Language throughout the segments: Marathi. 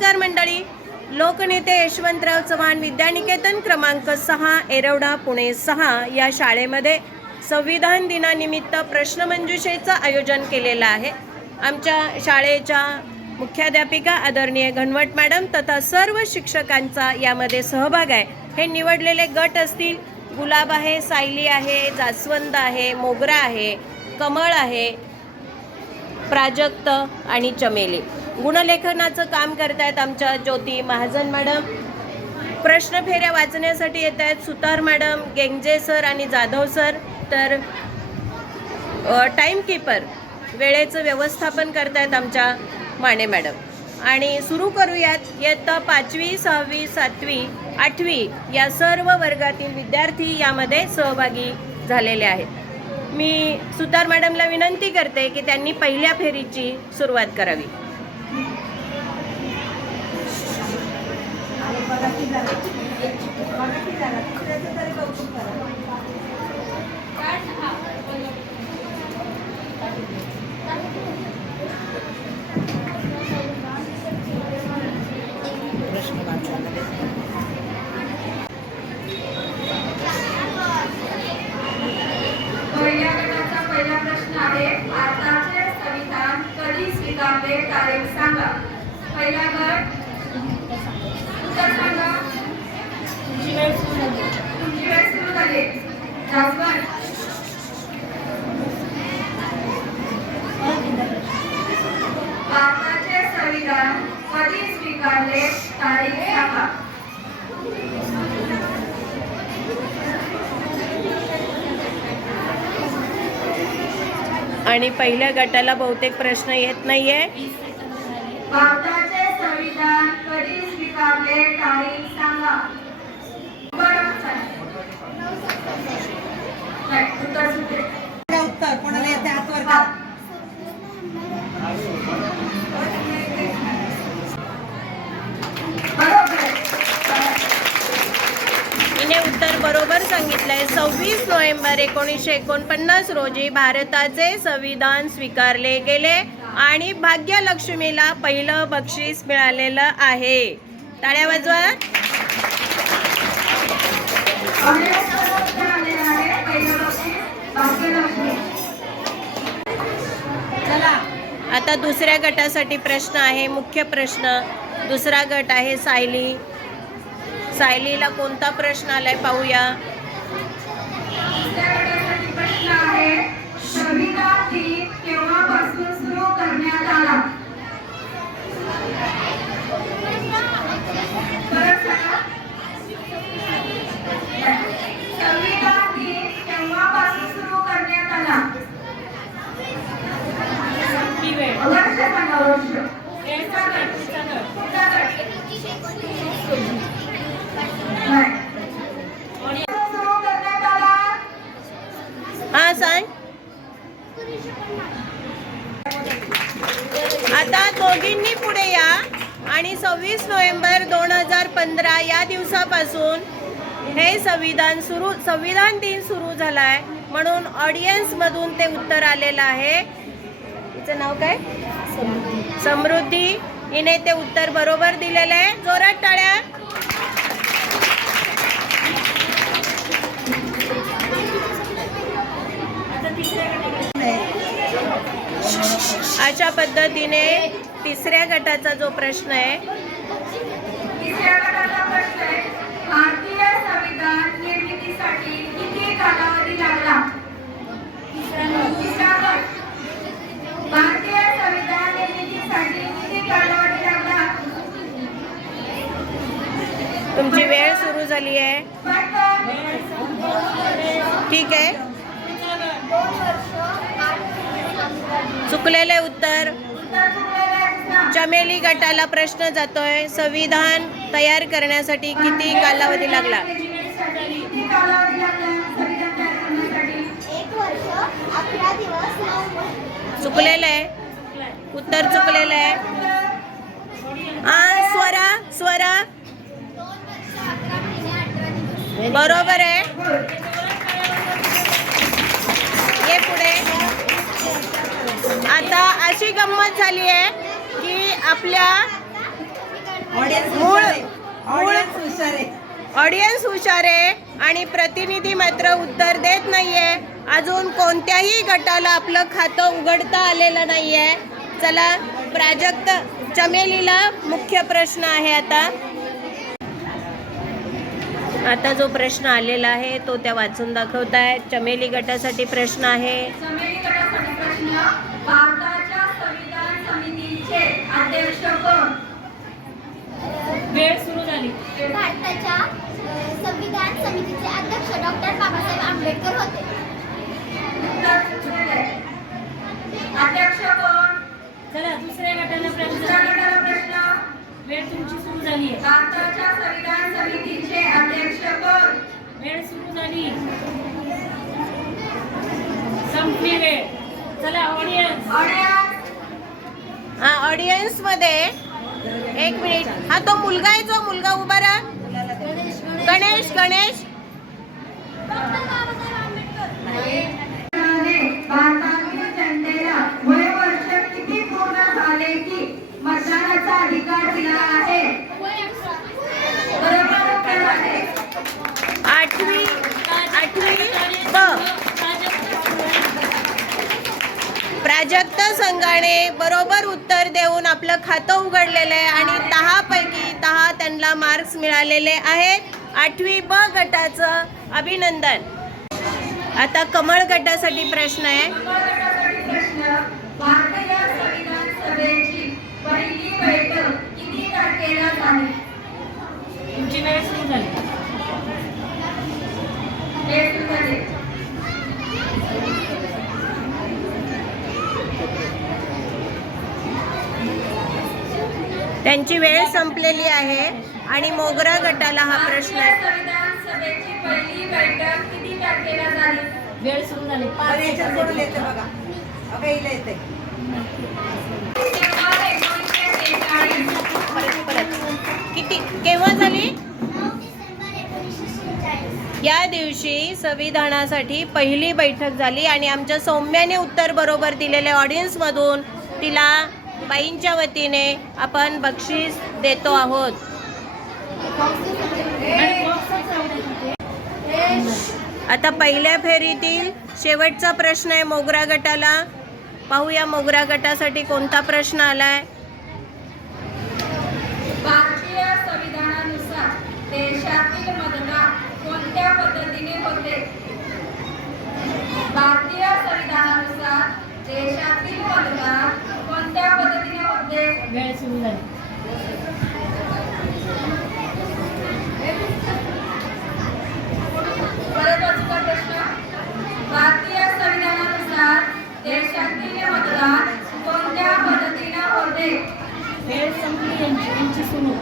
नमस्कार मंडळी. लोकनेते यशवंतराव चव्हाण विद्यानिकेतन क्रमांक 6 एरवडा पुणे 6 या शाळेमध्ये संविधान दिनानिमित्त प्रश्नमंजुषेचं आयोजन केलेलं आहे. आमच्या शाळेच्या मुख्याध्यापिका आदरणीय घनवट मॅडम तथा सर्व शिक्षकांचा यामध्ये सहभाग आहे. हे निवडलेले गट असतील, गुलाब आहे, सायली आहे, जास्वंद आहे, मोगरा आहे, कमळ आहे, प्राजक्त आणि चमेली. गुणलेखनाचं काम करतायत आमच्या ज्योती महाजन मॅडम. प्रश्न फेऱ्या वाचण्यासाठी येत आहेत सुतार मॅडम, गेंगजे सर आणि जाधव सर. तर टाईमकीपर वेळेचं व्यवस्थापन करतायत आमच्या माने मॅडम. आणि सुरू करूयात. इयत्ता 5वी 6वी 7वी 8वी या सर्व वर्गातील विद्यार्थी यामध्ये सहभागी झालेले आहेत. मी सुतार मॅडमला विनंती करते की त्यांनी पहिल्या फेरीची सुरुवात करावी. पहिल्या गटाचा पहिला प्रश्न आहे, भारताचे संविधान कधी स्वीकारले तारीख सांगा. पहिला गट उत्तर सांगा. तुमची वेळ सुरू झाली. जास्वंद. भारताचे संविधान कधी स्वीकारले तारीख सांगा. आणि पहिल्या गटाला बहुतेक प्रश्न येत नाहीये. भारताचे संविधान कधी स्वीकारले तारीख सांगा. उत्तर कोणाला येते हातवर करा. हिने उत्तर बरोबर सांगितलंय. 26 नोव्हेंबर 1949 रोजी भारताचे संविधान स्वीकारले गेले आणि भाग्यलक्ष्मीला पहिलं बक्षीस मिळालेलं आहे. टाळ्या वाजवा. आता दुसऱ्या गटासाठी प्रश्न आहे. मुख्य प्रश्न. दुसरा गट आहे सायली. सायलीला कोणता प्रश्न आलाय पाहूया. प्रश्न आहे, संविधान दिन केव्हापासून सुरू करण्यात आला. परत सांगा. संविधान दिन केव्हापासून सुरू करण्यात आला. वर्ष सांगा. वर्ष. हा सांग. आता दोघींनी पुढे या. आणि 26 नोव्हेंबर 2015 या दिवसापासून हे संविधान दिन सुरू झालाय म्हणून ऑडियन्स मधून ते उत्तर आलेलं आहे. तिचं नाव काय? समृद्धी. हिने ते उत्तर बरोबर दिलेलं आहे. जोरात टाळ्या. अशा पद्धतीने तिसऱ्या गटाचा जो प्रश्न आहे, तिसऱ्या गटाचा प्रश्न आहे, भारतीय संविधान निर्मितीसाठी किती कालावधी लागला. तिसरा गट, भारतीय संविधान निर्मितीसाठी किती कालावधी लागला. तुमची वेळ सुरू झाली आहे. ठीक आहे. चुकलेले उत्तर. चमेली गटाला प्रश्न जातोय, संविधान तयार करण्यासाठी किती कालावधी लागला. चुकलेलं आहे. उत्तर चुकलेलं आहे. हा स्वरा बरोबर आहे. ये पुढे. आता अशी गंमत झाली आहे की आपल्या मूळ ऑडियन्स हुशार आहे आणि प्रतिनिधी मात्र उत्तर देत नाहीये. अजून कोणत्याही गटाला आपलं खातं उघडता आलेलं नाहीये. चला, प्राजक्त चमेलीला मुख्य प्रश्न आहे. आता जो प्रश्न आलेला आहे तो त्या वाचून दाखवतायत. चमेली गटासाठी प्रश्न आहे. चमेली गटासाठी प्रश्न, भारताच्या संविधान समितीचे अध्यक्ष कोण? वेळ सुरू झाली. भारताच्या संविधान समितीचे अध्यक्ष डॉक्टर बाबासाहेब आंबेडकर होते. उत्तर चुकले. अध्यक्ष कोण? चला दुसऱ्या गटाला दुसऱ्या प्रश्न. गटाला प्रश्न, वेळ तुमची सुरू झाली आहे. भारताच्या संविधान समितीचे अध्यक्ष कोण? वेळ सुरू झाली. संपली वेळ. चला ऑडियन्स. ऑडियन्स मध्ये एक मिनिट. हा तो मुलगा आहे, जो मुलगा उभा राहा. गणेश गणेश डॉक्टर बाबासाहेब आंबेडकर. भारतातील जनतेला वय वर्ष किती पूर्ण झाले की मतदानाचा अधिकार दिला आहे? बरोबर उत्तर आहे. आठवी ब. प्राजक्त संघाने बरोबर उत्तर देऊन आपलं खातं उघडलेलं आहे आणि 10 पैकी 10 त्यांना मार्क्स मिळालेले आहेत. 8वी ब गटाचं अभिनंदन. आता कमळ गटासाठी प्रश्न आहे. गटासाठी प्रश्न, भारतीय संविधान सभेची पहिली बैठक किती तारखेला झाली? तुमची वेळ सुरू झाली. वेळ सुरू झाली. त्यांची वेळ संपलेली आहे आणि मोगरा गटाला हा प्रश्न भारतीय आहे. संविधान सभेची पहिली बैठक किती तारखेला झाली? वेळ सुरू झाली. 5 डिसेंबर 1946. परत किती केव्हा झाली? 9 डिसेंबर 1946. या दिवशी संविधानासाठी पहिली बैठक झाली आणि आमच्या सौम्याने उत्तर बरोबर दिलेल्या ऑडियन्समधून तिला बाईंच्या वतीने आपण बक्षीस देतो आहोत. आता पहिल्या फेरीतील शेवटचा प्रश्न आहे मोगरा गटाला. पाहूया मोगरा गटासाठी कोणता प्रश्न आलाय. भारतीय संविधानानुसार देशातील मतदान कोणत्या पद्धतीने होते? भारतीय संविधानानुसार देशातील मतदान कोणत्या पद्धतीने होते? वेळ सुरू झाली. परत वाचूचा प्रश्न, भारतीय संविधानानुसार देशातील मतदान कोणत्या पद्धतीने होते? वेळ संपली यांची सुरू.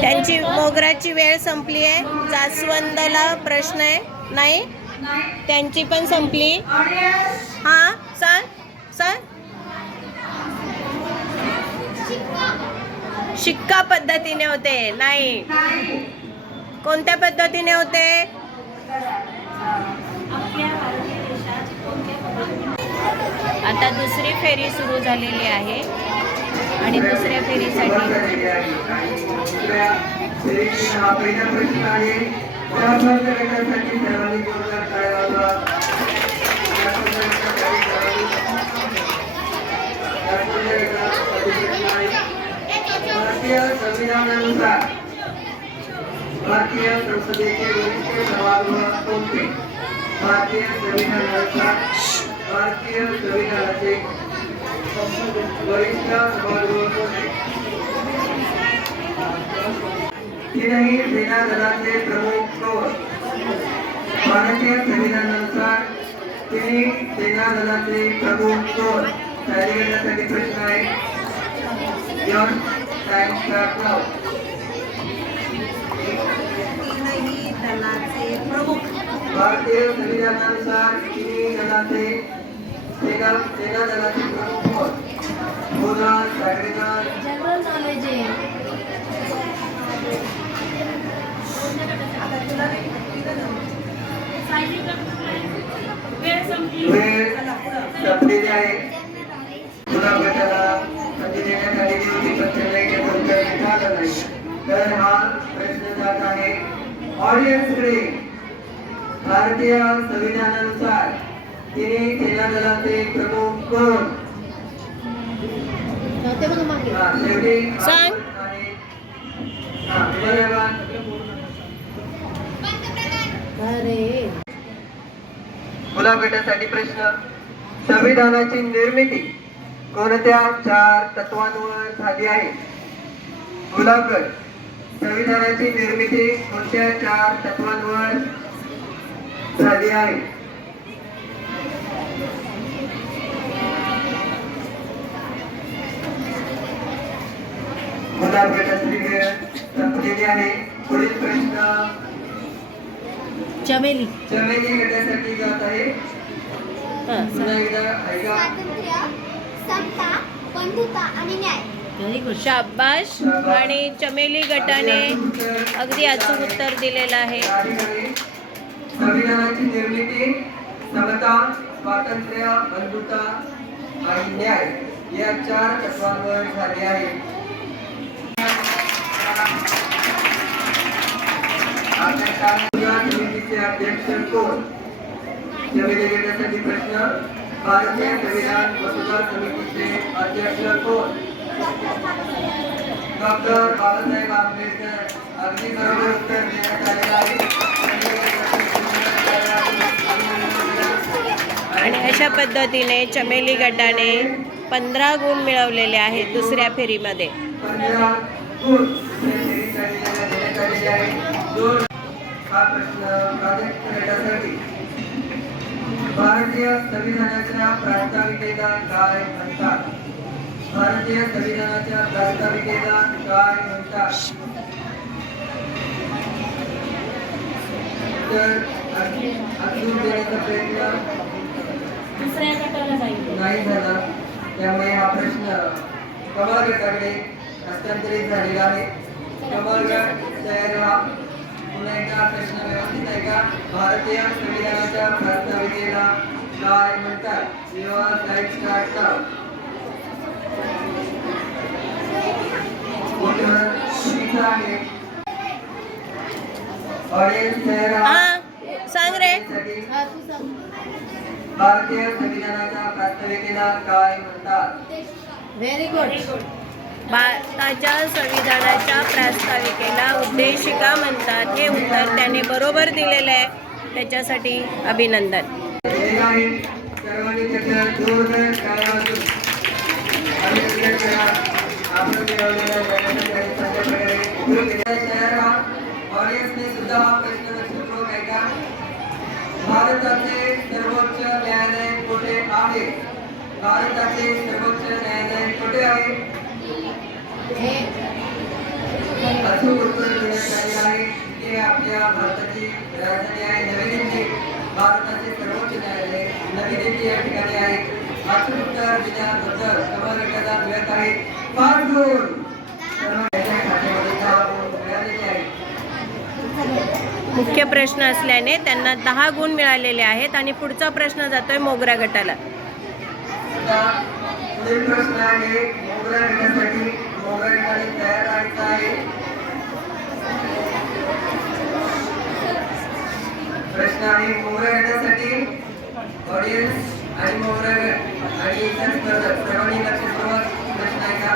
त्यांची मोगराची वेळ संपली आहे. जास्वंदला प्रश्न आहे. नाही, नाही. त्यांची पण संपली. ऑडियन्स. हां, सांग सांग. शिक्का पद्धतीने होते. नाही, नाही. कोणत्या पद्धतीने होते? आपल्या भारतीय देशात कोणत्या पद्धतीने? आता दुसरी फेरी सुरू झालेली आहे आणि दुसऱ्या फेरीसाठी हा पहिला प्रश्न आहे. त्यासाठी सर्वाधिक योगदान काय लावलं? भारतीय संविधानानुसार भारतीय संसदेचे वरिष्ठ सभागृह कोणते? भारतीय संविधानानुसार भारतीय संविधानाचे वरिष्ठ सभागृह कोणते? तीनही सेना दलाचे प्रमुख कोण? भारतीय संविधानानुसार तिन्ही सेना दलाचे प्रमुख कोण? शारीरिक प्रश्न आहे. जॉन स्टार्टराव. भारतीय संविधानानुसार तिन्ही दलाचे सेना दलाचे प्रमुख कोण? भूदान, सागरीदान. जनरल नॉलेज आहे. वेळ संपली. वेळ संपलेली आहे. पुन्हा गटाला संधी देण्यात आलेली होती पण त्यांना झालं नाही. तर हा प्रश्न जात आहे ऑडियन्सकडे. भारतीय संविधानानुसार तिन्ही सेना दलाचे प्रमुख कोण? शेवटी सांग. मुलाखतीसाठी प्रश्न. संविधानाची निर्मिती कोणत्या 4 तत्वांवर झाली आहे? मुलाखत. संविधानाची निर्मिती कोणत्या 4 तत्वांवर झाली आहे? मुलाखतीसाठी वेळ संपलेली आहे. पुढील प्रश्न चमेली. चमेली गटासाठी जात आहे. हां, पुन्हा एकदा ऐका. स्वातंत्र्य, समता, बंधुता आणि न्याय. Very good. शाबाश. आणि चमेली गटाने अगदी अचूक उत्तर दिलेलं आहे. या ठिकाणी संविधानाची निर्मिती समता, स्वातंत्र्य, बंधुता आणि न्याय या 4 तत्वांवर झाली आहे. आपल्या शाळेच्या समितीचे अध्यक्ष कोण? चमेली गटासाठी प्रश्न. भारतीय संविधान मसुदा समितीचे अध्यक्ष कोण? डॉक्टर बाबासाहेब आंबेडकर. अगदी बरोबर उत्तर देण्यात आलेलं आहे. आणि अशा पद्धतीने चमेली गटाने 15 गुण मिळवलेले आहेत दुसऱ्या फेरीमध्ये. 15 गुण दुसऱ्या फेरीसाठी त्यांना देण्यात आलेले आहे. हा प्रश्न प्राजक्त गटासाठी. भारतीय संविधानाच्या प्रास्ताविकेला काय म्हणतात? भारतीय संविधानाच्या प्रास्ताविकेला काय म्हणतात? तर अजून देण्याचा प्रयत्न दुसऱ्या गटाला जाईल. नाही झाला. त्यामुळे हा प्रश्न कमळ गटाकडे हस्तांतरित झालेला आहे. कमळ गट तयार व्हा. पुन्हा एकदा प्रश्न व्यवस्थित आहे का? भारतीय संविधानाच्या प्रास्ताविकेला काय म्हणतात? जेव्हा स्लाइड स्टार्ट करा. आहे ऑडियन्स तयार व्हा. हा, सांग रे. भारतीय संविधानाच्या प्रास्ताविकेला काय म्हणतात? Very good. भारताच्या संविधानाच्या प्रास्ताविकेला उद्देशिका म्हणतात. हे उत्तर त्याने बरोबर दिलेलं आहे. त्याच्यासाठी अभिनंदन. सर्वांनी त्याच्या जोरदार टाळ्या वाजवून अभिनंदन करा. आपण मिळवलेल्या ज्ञानाचा चांगल्या प्रकारे उपयोग केला. तयार राहा. ऑडियन्सने सुद्धा हा प्रश्न लक्षपूर्वक ऐका. भारताचे सर्वोच्च न्यायालय कुठे आहे? भारताचे सर्वोच्च न्यायालय कुठे आहे? अचूक उत्तर देण्यात आले आहे. ते आपल्या भारताची राजधानी आहे नवी दिल्ली. भारताचे सर्वोच्च न्यायालय नवी दिल्ली या ठिकाणी आहे. अचूक उत्तर दिल्याबद्दल कमल गटाला मिळत आहे 5 गुण. सर्वांच्या खात्यामध्ये 10 गुण मिळालेले आहेत. मुख्य प्रश्न असल्याने त्यांना 10 गुण मिळालेले आहेत. आणि पुढचा प्रश्न जातोय मोगरा गटाला. आता पुढील प्रश्न आहे मोगरा गटासाठी. मोगरा गटाने तयार राहायचं आहे. प्रश्न आहे मोगरा गटासाठी. ऑडियन्स आणि मोगरा गट आणि इतर स्पर्धक सर्वांनी लक्षपूर्वक प्रश्न ऐका.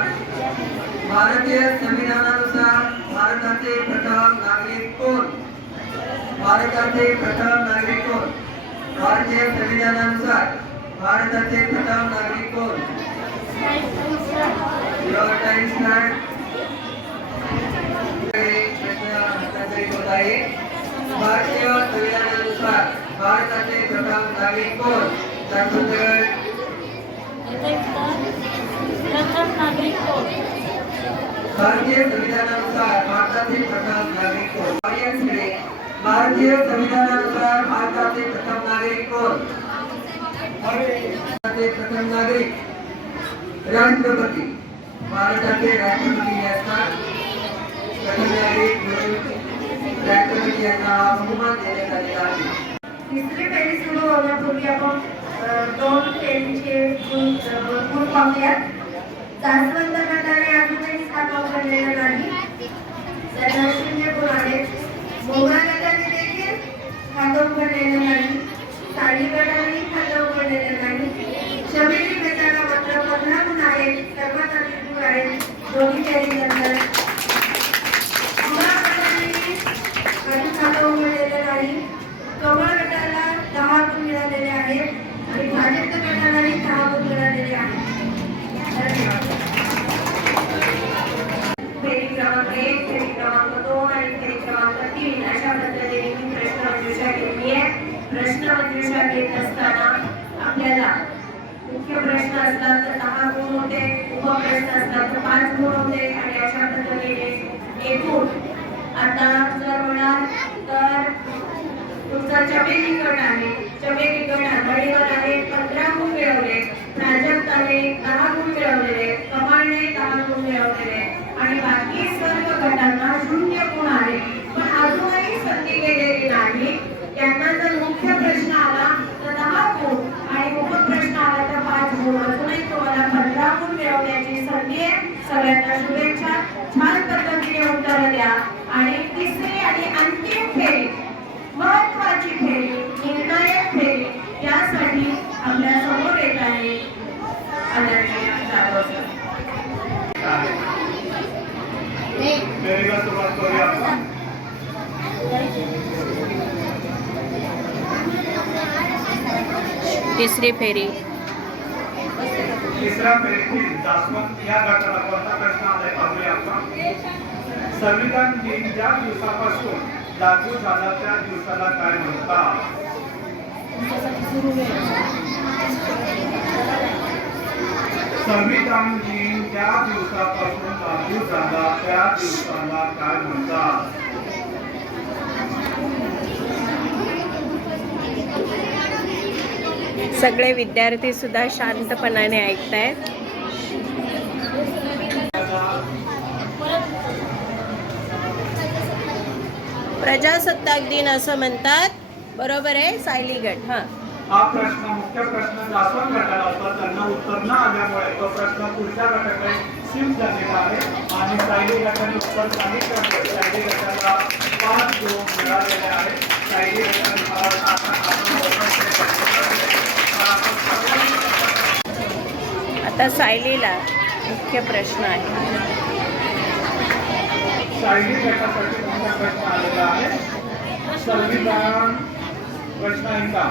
भारतीय संविधानानुसार भारताचे प्रथम नागरिक कोण? भारताचे प्रथम नागरिक कोण? भारतीय संविधानानुसार भारताचे प्रथम नागरिक कोण? Your time start. प्रश्न हस्तांतरित होत आहे. भारतीय संविधानानुसार भारताचे प्रथम नागरिक कोण? दाखवते. प्रथम नागरिक कोण? भारतीय संविधानानुसार भारताचे प्रथम नागरिक कोण? ऑडियन्सकडे. भारतीय संविधानानुसार भारताचे प्रथम नागरिक कोण? भारताचे प्रथम नागरिक राष्ट्रपती. भारताचे राष्ट्रपती हे असतात. प्रथम नागरिक म्हणून राष्ट्रपती यांना हा बहुमान देण्यात आलेला आहे. तिसरी फेरी सुरू होण्यापूर्वी आपण 2 फेरीचे गुण पाहूयात. जास्वंद गटाने अजूनही खाता उघडलेलं नाही. त्यांना 0 गुण आहेत. मोगरा गटाने देखील खातं उघडलेलं नाही. सायली गटानेही खातं उघडलेलं नाही. चमेली गटाला मात्र 15 गुण आहेत. सर्वात अधिक गुण आहेत दोन्ही फेरीनंतर. कमळा गटाने खातं उघडलेलं नाही. कमळ गटाला 10 गुण मिळालेले आहेत आणि भाजप गटालाही 10 गुण मिळालेले आहेत. फेरी क्रमांक 1, फेरी क्रमांक 2 आणि फेरी क्रमांक 3 अशा पद्धतीने मी प्रश्नमंजुषा घेतली आहे. प्रश्नमंजुषा घेत असताना आपल्याला मुख्य प्रश्न असला तर 10 गुण होते, उपप्रश्न असला तर 5 गुण होते आणि अशा पद्धतीने एकूण आता जर म्हणाल तर तुमचा चमेली गट आहे. चमेली गट आघाडीवर आहे, 15 गुण मिळवले. प्राजक्ताने 10 गुण मिळवलेले, कमळने 10 गुण मिळवलेले आणि बाकी सर्व गटांना 0 गुण आहे. पण अजूनही संधी गेलेली नाही. यांना जर मुख्य प्रश्न आला तर 10 गुण आणि उपप्रश्न आला तर 5 गुण. अजूनही तुम्हाला 15 गुण मिळवण्याची संधी आहे. सगळ्यांना शुभेच्छा. छान पद्धतीने उत्तर द्या आणि तिसरी आणि अंतिम फेरी, महत्वाची फेरी, निर्णायक फेरी यासाठी आपल्या समोर येत आहे आदरणीय जाधव सर. फेरीला सुरुवात करूया आपण. तिसरी फेरी. तिसऱ्या फेरीतील जास्वंत या गटाला कोणता प्रश्न आलाय पाहूया आपण. संविधान दिन ज्या दिवसापासून लागू झाला त्या दिवसाला काय म्हणतात? संविधान दिन ज्या दिवसापासून लागू झाला त्या दिवसाला काय म्हणतात? सगळे विद्यार्थी सुद्धा शांतपणाने ऐकतायत. प्रजासत्ताक दिन असं म्हणतात. बरोबर आहे सायली गट. हा प्रश्न मुख्य प्रश्न जास्वंत गटाला होता. त्यांना उत्तर न आल्यामुळे तो प्रश्न पुढच्या गटाकडे शिफ्ट झालेला आहे आणि सायली गटाने उत्तर सांगितल्यामुळे सायली गटाला 5 गुण मिळालेले आहेत. सायली गटाने आता सायलीला मुख्य प्रश्न आहे. सायली गटासाठी मुख्य प्रश्न आलेला आहे. संविधान प्रश्न ऐका.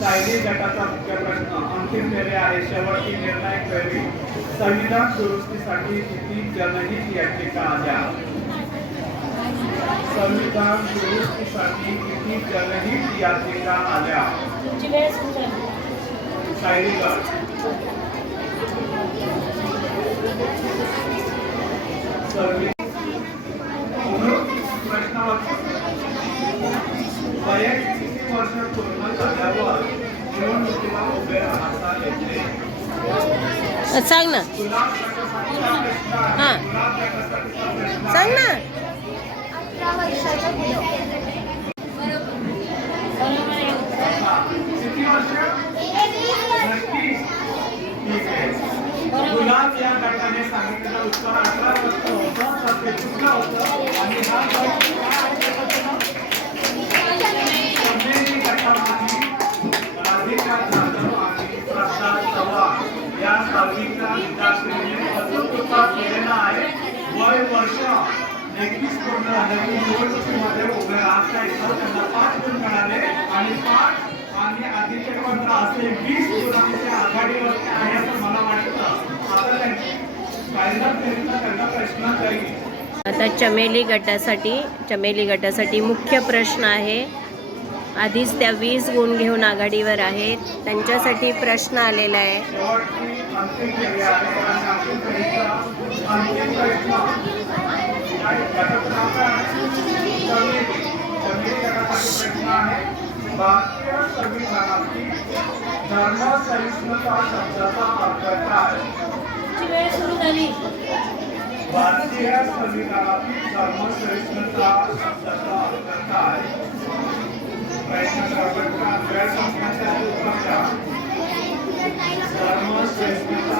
सायली गटाचा मुख्य प्रश्न अंतिम फेरी आहे, शेवटची निर्णायक फेरी. संविधान दुरुस्तीसाठी किती जनहित याचिका आल्या? संविधान दुरुस्तीसाठी किती जनहित याचिका आल्या? तुमची वेळ सुरू झाली. सायली गट. प्रश्न वयाची किती वर्ष पूर्ण झाल्यावर निवडणुकीला उभे राहता येते? सांग ना. गुलाब गटासाठीचा प्रश्न आहे. हां. गुलाब गटासाठीचा प्रश्न सांग ना. 18 वर्षाच्या पुढे. बरोबर आहे. किती वर्ष? 21 वर्ष. नक्की. ठीक आहे. गुलाब या गटाने सांगितलेलं उत्तर 18 वर्ष होतं, तर ते चुकलं होतं आणि हा गट चमेली गटामध्ये राधिका जाधव आणि प्रसाद चव्हाण या साहजिकता विद्यार्थिनीने अचूक उत्तर केलेला आहे. वय वर्ष 21 पूर्ण झाले की निवडणुकीमध्ये उभे राहता येतं. त्यांना 5 गुण मिळाले आणि 5 आणि आधीचे 15 असे 20 गुणांच्या आघाडीवरती आहे असं मला वाटतं. आता पहिला फेरीचा त्यांना प्रश्न जाईल. आता चमेली गटासाठी मुख्य प्रश्न आहे. आधीच त्या 20 गुण घेऊन आघाडीवर आहेत. त्यांच्यासाठी प्रश्न आलेला आहे. शेवटची अंतिम फेरी आहे आणि अंतिम फेरीचा अंतिम प्रश्न गटाचं नाव काय आहे? चमेली गटासाठी प्रश्न आहे. भारतीय संविधानातील धर्मसहिष्णुता शब्दाचा अर्थ काय? तुमची वेळ सुरू झाली. भारतीय संविधानातील धर्मसहिष्णुता शब्दाचा अर्थ काय? प्रश्न क्रमांक वेळ संपण्याच्या आधी उत्तर द्या. धर्मसहिष्णुता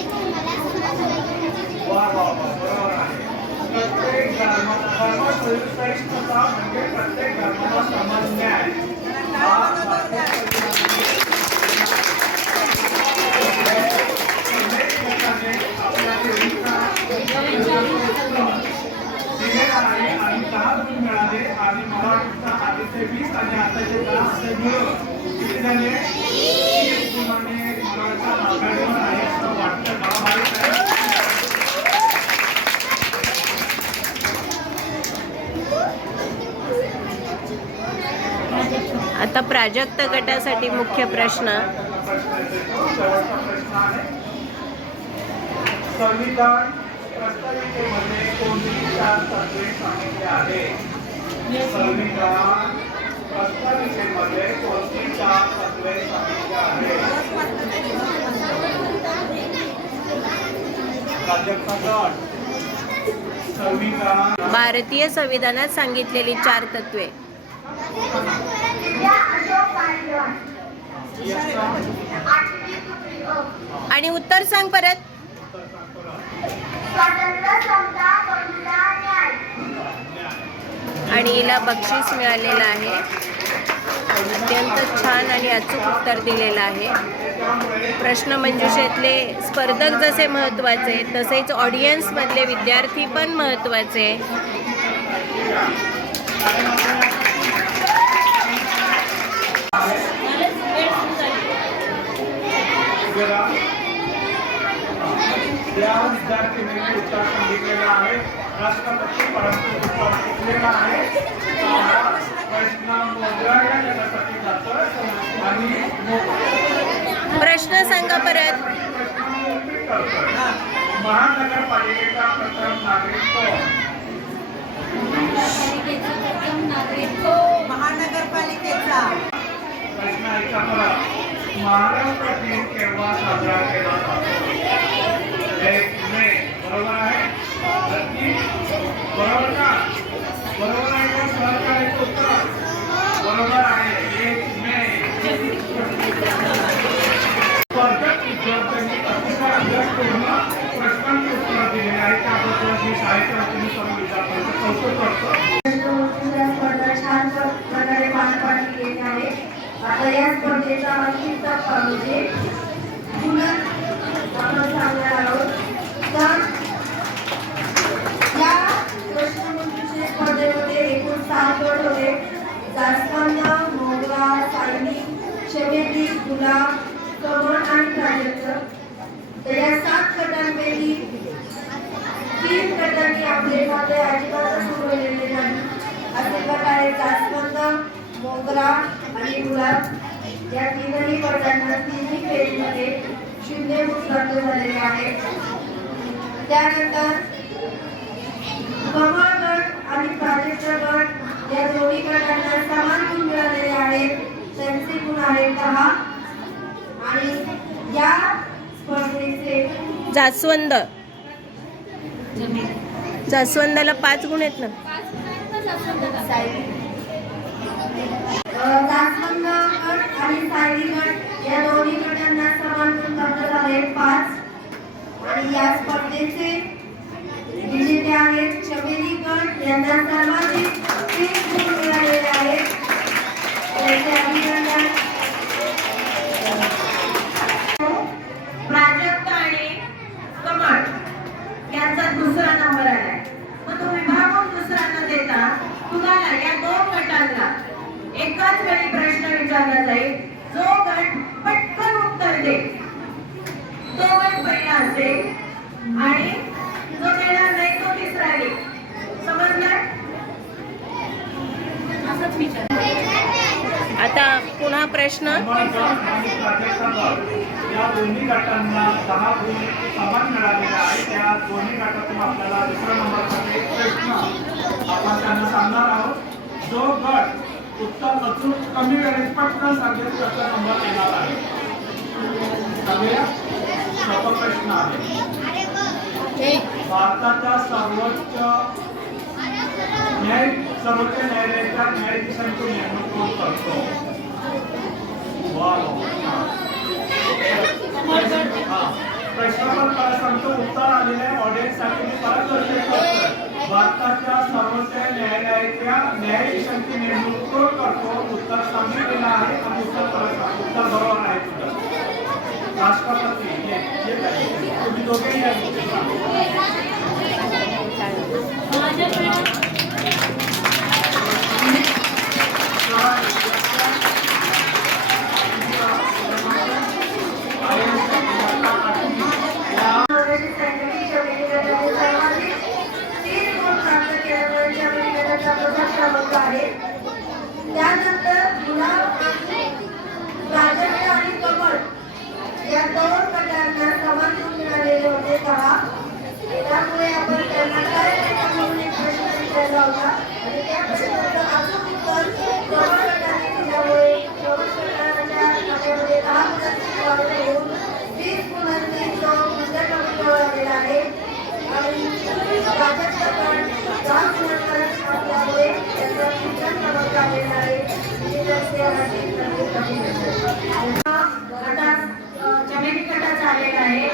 प्रत्येक धर्माला समान दर्जा दिला. वा वा वा, बरोबर आहे. प्रत्येक धर्मसहिष्णुता म्हणजे प्रत्येक धर्माला समान न्याय. हा भारतीय संविधानाने आपल्या देशाला दिलेला आहे आणि 10 गुण मिळाले आणि मराठीचा आधीचे 20 आणि आताचे 10 असे मिळून किती झाले? 30 गुणांनी मराठा आघाडीवर आहे असं वाटतं मला माहित आहे. आता प्राजक्त गटासाठी मुख्य प्रश्न. शेवटचा प्रश्न आहे. संविधान प्रस्ताविकेमध्ये कोणती 4 तत्वे सांगितली आहेत? संविधान प्रस्ताविकेमध्ये कोणती 4 तत्वे सांगितली आहेत? प्राजक्त गट. संविधान भारतीय संविधानात सांगितलेली 4 तत्वे. विद्या अशोक कार्यवाह. याचा आठवी तुकडी अ. आणि उत्तर सांग परत. स्वातंत्र्य, समता, बंधुता, न्याय. आणि हिला बक्षीस मिळालेलं आहे. अत्यंत छान आणि अचूक उत्तर दिलेलं आहे. प्रश्नमंजुषेतले स्पर्धक जसे महत्त्वाचे तसेच ऑडियन्समधले विद्यार्थी पण महत्त्वाचे. या विद्यार्थीने उत्तर सांगितलेलं आहे. राष्ट्रपती परंतु उत्तर चुकलेलं आहे. हा प्रश्न मोगरा या गटासाठी जातो आणि प्रश्न सांगा परत. प्रश्न रिपीट करतोय. महानगरपालिकेचा प्रथम नागरिक कोण? महानगरपालिकेचा प्रश्न ऐका परत. महाराष्ट्र दिन केव्हा साजरा केला जातो? 1 मे. बरोबर आहे? नक्की? बरोबर का? बरोबर आहे का? सहकार्याचं उत्तर बरोबर आहे. 1 मे. स्पर्धक विद्यार्थ्यांनी अतिशय अभ्यास करून प्रश्नांची उत्तरं दिलेली आहेत. त्याबद्दल मी शाळेच्या वतीने सर्व विद्यार्थ्यांचं कौतुक करतो. प्रश्नमंजुषा स्पर्धा छान प्रकारे पार पाडली गेली आहे. आता या स्पर्धेचा अंतिम टप्पा म्हणजे गुणन आपण सांगणार आहोत. तर या प्रश्नमंजुषा स्पर्धेमध्ये एकूण 7 गट होते. जास्वंद, मोगरा, सायली, चमेली, गुलाब, कमळ आणि प्राजक्त. तर या 7 गटांपैकी 3 गटांनी आपले खाते अजिबातच उडवलेले नाही. असे गट आहेत जास्वंद, मोगरा आणि गुलाब. या 3ही गटांना 3ही फेरीमध्ये 0 गुण प्राप्त झालेले आहेत. त्यानंतर कमळ गट आणि प्राजक्त गट या दोन्ही गटांना समान गुण मिळालेले आहेत. त्यांचे गुण आहेत 10. आणि या स्पर्धेचे जास्वंद. जास्वंदाला 5 गुण आहेत ना. जास्वंद गट आणि सायली गट या दोन्ही गटांना समान गुण प्राप्त झाले 5. आणि या स्पर्धेचे विजेते आहेत चमेली गट. यांना सर्वाधिक 3 गुण मिळालेले आहेत. त्यांचे अभिनंदन. प्राजक्त आणि कमळ यांचा दुसरा नंबर आलाय. मग तो विभागून दुसरा न देता तुम्हाला या 2 गटांना एकाच वेळी प्रश्न विचारला जाईल. जो गट पटकन उत्तर दे तो गट पहिला असेल आणि जो देणार नाही तो तिसरा येईल. समजलं? असंच विचार. आता पुन्हा प्रश्न. कमळ गट आणि प्राजक्त गट या दोन्ही गटांना 10 गुण समान मिळालेले आहेत. त्या दोन्ही गटातून आपल्याला दुसऱ्या नंबरसाठी एक प्रश्न आपण त्यांना सांगणार आहोत. जो गट उत्तर अचूक कमी वेळेत पटकन सांगेल त्याचा नंबर येणार आहे. सगळ्या सोपा प्रश्न आहे. भारताच्या सर्वोच्च न्यायालयाच्या न्यायाधीशांची नेमणूक कोण करतो? वा वा. प्रश्नपत्राचं उत्तर आलेल्या ऑडियन्ससाठी मी परत दर्शक करतो. भारताच्या सर्वोच्च न्यायालयाच्या न्यायाधीशांची नेमणूक करतो. उत्तर सांगितलेलं आहे आणि उत्तर बरोबर आहे. राष्ट्रपती तुम्ही दोघेही या. त्यानंतर गुलाब प्राजक्त आणि कमळ या दोन गटांना समान गुण मिळालेले होते 10. त्यामुळे आपण त्यांना काय म्हणून एक प्रश्न विचारला होता आणि त्या प्रश्नाचं अचूक उत्तर कमळ गटाने दिल्यामुळे कमळ गटाच्या खात्यामध्ये 10 गुणांची वाढ होऊन 20 गुणांनी तो दुसऱ्या क्रमांकावर आलेला आहे आणि प्राजक्त गट 10 गुणांपर्यंत असल्यामुळे त्याचा तिसरा क्रमांक आलेला आहे. चमेली गटाचा आलेला आहे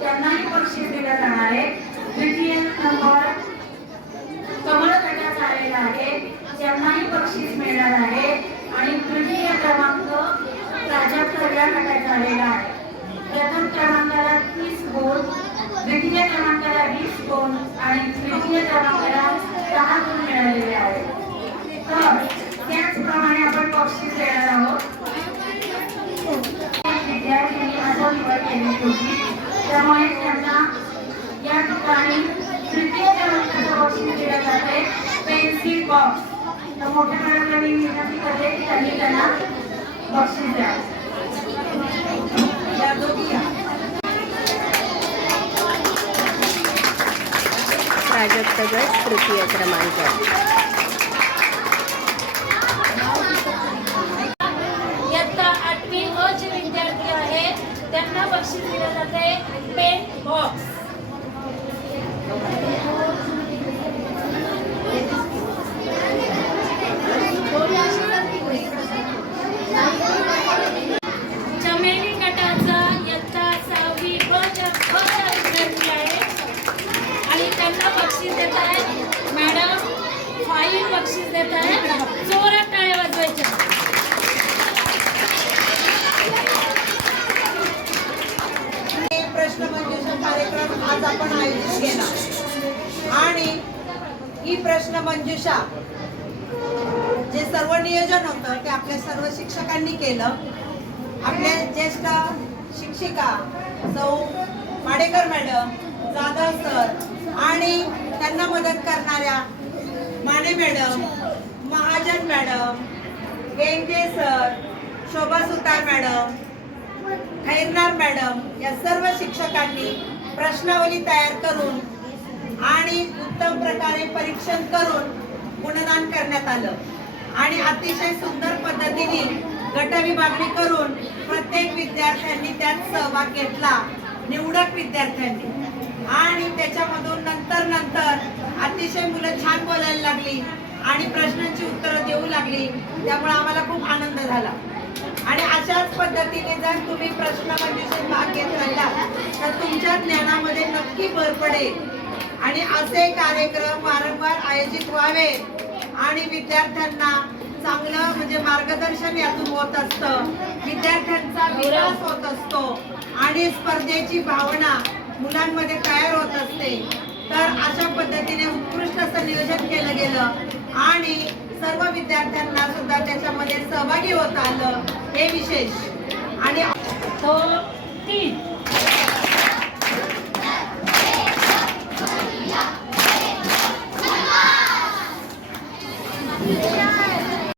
त्यांनाही बक्षीस दिलं जाणार आहे. द्वितीय नंबर कमळ गटाचा आलेला आहे त्यांनाही बक्षीस मिळणार आहे आणि तृतीय क्रमांक प्राजक्त या गटाचा आलेला आहे. प्रथम क्रमांकाला 30 गुण, द्वितीय क्रमांकाला 20 गुण आणि तृतीय क्रमांकाला 10 गुण मिळालेले आहेत. तर त्याचप्रमाणे आपण बक्षीस देणार आहोत. विद्यार्थ्यांनी असं निवड केली होती त्यामुळे त्यांना या ठिकाणी तृतीय क्रमांकाचं बक्षीस दिलं जाते पेन्सिल बॉक्स. तर मोठ्या मॅडमला मी विनंती करते की त्यांनी त्यांना बक्षीस द्या. या दोघी या. प्राजक्त गट तृतीय क्रमांक. इयत्ता 8वी अ चे विद्यार्थी आहेत त्यांना बक्षीस दिले जाते पेन बॉक्स. चमेली गटाचा इयत्ता 6वी ब चा विद्यार्थी आहे आणि त्यांना बक्षीस देत आहेत मॅडम 5 बक्षीस देत आहेत. जोरात टाळ्या वाजवायच्या. प्रश्नमंजुषा कार्यक्रम आज आपण आयोजित केला आणि ही प्रश्नमंजुषा जे सर्व नियोजन होतं ते आपल्या सर्व शिक्षकांनी केलं. आपल्या ज्येष्ठ शिक्षिका सौ माडेकर मॅडम, जाधव सर आणि त्यांना मदत करणाऱ्या माने मॅडम, महाजन मॅडम, गेंगे sir, Shobha Sutar madam, Khairnar madam या सर्व शिक्षकांनी प्रश्नावली तयार करून आणि उत्तम प्रकारे परीक्षण करून गुणदान करण्यात आलं आणि अतिशय सुंदर पद्धतीने गटविभागणी करून प्रत्येक विद्यार्थ्यांनी त्यात सहभाग घेतला, निवडक विद्यार्थ्यांनी. आणि त्याच्यामधून नंतर अतिशय मुलं छान बोलायला लागली आणि प्रश्नांची उत्तरं देऊ लागली. त्यामुळे आम्हाला खूप आनंद झाला. आणि अशाच पद्धतीने जर तुम्ही प्रश्नमंजुषेत भाग घेत राहिला तर तुमच्या ज्ञानामध्ये नक्की भर पडेल आणि असे कार्यक्रम वारंवार आयोजित व्हावे आणि विद्यार्थ्यांना चांगलं म्हणजे मार्गदर्शन यातून होत असतं, विद्यार्थ्यांचा विकास होत असतो आणि स्पर्धेची भावना मुलांमध्ये तयार होत असते. तर अशा पद्धतीने उत्कृष्ट असं नियोजन केलं गेलं आणि सर्व विद्यार्थ्यांना सुद्धा त्याच्यामध्ये सहभागी होता आलं, हे विशेष. आणि 2 3